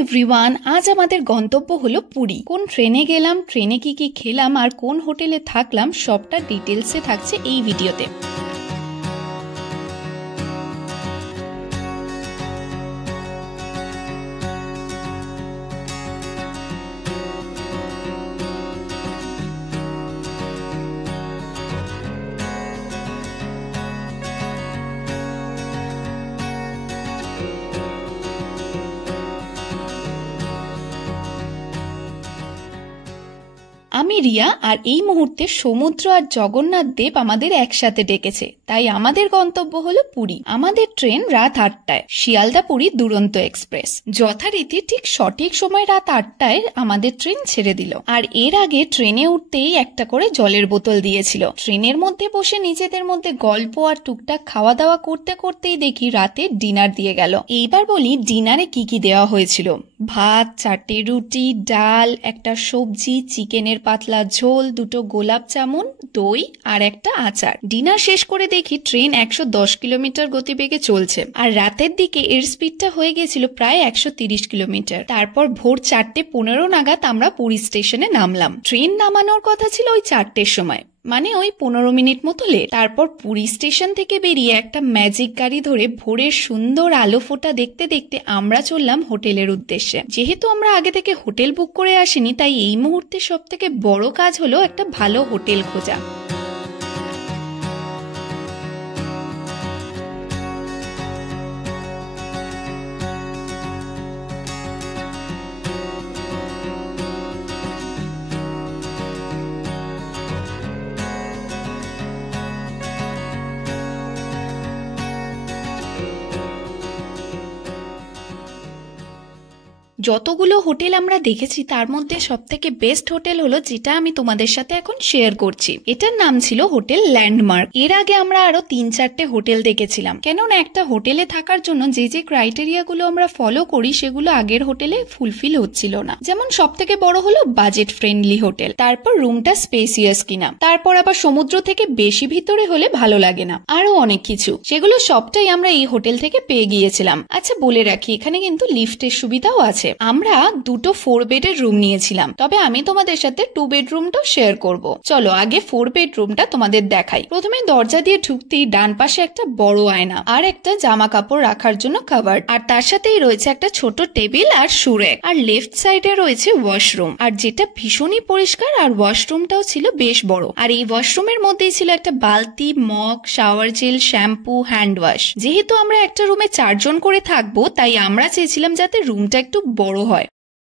Everyone, আজ আমাদের গন্তব্য হলো পুরী। কোন ট্রেনে গেলাম, ট্রেনে কি কি খেলাম আর কোন হোটেলে থাকলাম সবটা ডিটেলসে থাকছে এই ভিডিওতে। আমি রিয়া, আর এই মুহূর্তে সমুদ্র আর জগন্নাথ দেব আমাদের একসাথে ডেকেছে, তাই আমাদের গন্তব্য হলো পুরী। আমাদের ট্রেন রাত 8টায়, শিয়ালদা পুরী দুরন্ত এক্সপ্রেস। যথারীতি ঠিক সঠিক সময় রাত 8টায় আমাদের ট্রেন ছেড়ে দিল। আর এর আগে ট্রেনে উঠতেই একটা করে জলের বোতল দিয়েছিল। ট্রেনের মধ্যে বসে নিজেদের মধ্যে গল্প আর টুকটাক খাওয়া দাওয়া করতে করতেই দেখি রাতে ডিনার দিয়ে গেল। এইবার বলি ডিনারে কি কি দেওয়া হয়েছিল। ভাত, 4টে রুটি, ডাল, একটা সবজি, চিকেনের পাতলা ঝোল, 2টো গোলাপ জামুন, দই আর একটা আচার। ডিনার শেষ করে দেখি ট্রেন 110 কিলোমিটার গতিবেগে চলছে, আর রাতের দিকে এর স্পিডটা হয়ে গেছিল প্রায় 130 কিলোমিটার। তারপর ভোর 4:15 নাগাদ আমরা পুরী স্টেশনে নামলাম। ট্রেন নামানোর কথা ছিল ওই 4টের সময়, মানে ওই 15 মিনিট মতো লেট। তারপর পুরী স্টেশন থেকে বেরিয়ে একটা ম্যাজিক গাড়ি ধরে ভোরের সুন্দর আলো ফোটা দেখতে দেখতে আমরা চললাম হোটেলের উদ্দেশ্যে। যেহেতু আমরা আগে থেকে হোটেল বুক করে আসিনি, তাই এই মুহূর্তে সব থেকে বড় কাজ হলো একটা ভালো হোটেল খোঁজা। যতগুলো হোটেল আমরা দেখেছি তার মধ্যে সব থেকে বেস্ট হোটেল হলো যেটা আমি তোমাদের সাথে এখন শেয়ার করছি। এটার নাম ছিল হোটেল ল্যান্ডমার্ক। এর আগে আমরা আরো 3-4টে হোটেল দেখেছিলাম, কেননা একটা হোটেলে থাকার জন্য যে যে ক্রাইটেরিয়া গুলো আমরা ফলো করি সেগুলো আগের হোটেলে ফুলফিল হচ্ছিল না। যেমন সব থেকে বড় হলো বাজেট ফ্রেন্ডলি হোটেল, তারপর রুমটা স্পেসিয়াস কিনা, তারপর আবার সমুদ্র থেকে বেশি ভিতরে হলে ভালো লাগে না, আরো অনেক কিছু। সেগুলো সবটাই আমরা এই হোটেল থেকে পেয়ে গিয়েছিলাম। আচ্ছা বলে রাখি, এখানে কিন্তু লিফটের সুবিধাও আছে। আমরা 2টো 4 বেডের রুম নিয়েছিলাম, তবে আমি তোমাদের সাথে 2 বেডরুমটাও শেয়ার করব। চলো আগে 4 বেডরুমটা তোমাদের দেখাই। প্রথমে দরজা দিয়ে ঢুকতেই ডান পাশে একটা বড় আয়না আর একটা জামা কাপড় রাখার জন্য কভার, আর তার সাথেই রয়েছে একটা ছোট টেবিল আর শুরে। আর লেফট সাইডে রয়েছে ওয়াশরুম, আর যেটা ভীষণই পরিষ্কার, আর ওয়াশরুমটাও ছিল বেশ বড়। আর এই ওয়াশরুমের মধ্যেই ছিল একটা বালতি, mug, shower gel, shampoo, hand wash. যেহেতু আমরা একটা রুমে 4 জন করে থাকবো, তাই আমরা চেয়েছিলাম যাতে রুমটা একটু বড় হয়,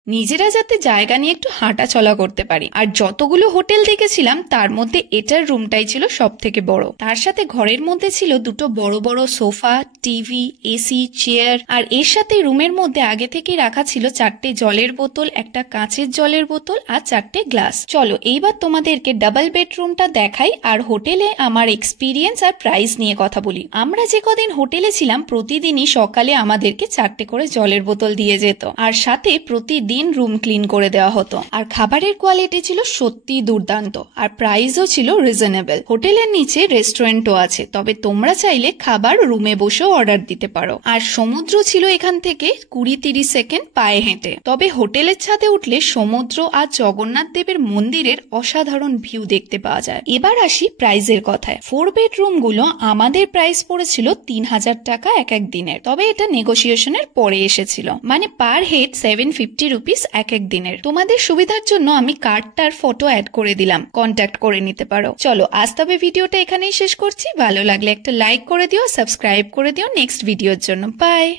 নিজেরা যাতে জায়গা নিয়ে একটু হাঁটা চলা করতে পারি। আর যতগুলো হোটেল দেখেছিলাম তার মধ্যে এটার রুমটাই ছিল সব থেকে বড়। তার সাথে ঘরের মধ্যে ছিল 2টো বড় বড় সোফা, টিভি, এসি, চেয়ার, আর এর সাথে রুমের মধ্যে আগে থেকেই রাখা ছিল 4টে জলের বোতল, একটা কাঁচের জলের বোতল আর 4টে গ্লাস। চলো এইবার তোমাদেরকে ডাবল বেডরুমটা দেখাই আর হোটেলে আমার এক্সপিরিয়েন্স আর প্রাইস নিয়ে কথা বলি। আমরা যে কদিন হোটেলে ছিলাম প্রতিদিনই সকালে আমাদেরকে 4টে করে জলের বোতল দিয়ে যেত, আর সাথে প্রতিদিন রুম ক্লিন করে দেওয়া হতো। আর খাবারের কোয়ালিটি ছিল সত্যি দুর্দান্ত, আর প্রাইসও ছিল রিজনেবল। হোটেলের নিচে রেস্টুরেন্টও আছে, তবে তোমরা চাইলে খাবার রুমে বসেও অর্ডার দিতে পারো। আর সমুদ্র ছিল এখান থেকে 20-30 সেকেন্ড পায়ে হেঁটে। তবে হোটেলের ছাদে উঠলে সমুদ্র আর জগন্নাথ দেবের মন্দিরের অসাধারণ ভিউ দেখতে পাওয়া যায়। এবার আসি প্রাইসের কথায়। 4 বেডরুম গুলো আমাদের প্রাইস পড়েছিল 3000 টাকা এক এক দিনের, তবে এটা নেগোসিয়েশনের পরে এসেছিল, মানে পার হেড 750 রুপিস এক এক দিনের। তোমাদের সুবিধার জন্য আমি কার্ডটার ফটো অ্যাড করে দিলাম, কন্ট্যাক্ট করে নিতে পারো। চলো আজ তবে ভিডিওটা এখানেই শেষ করছি। ভালো লাগলে একটা লাইক করে দিও, সাবস্ক্রাইব করে দিও নেক্সট ভিডিওর জন্য। বাই।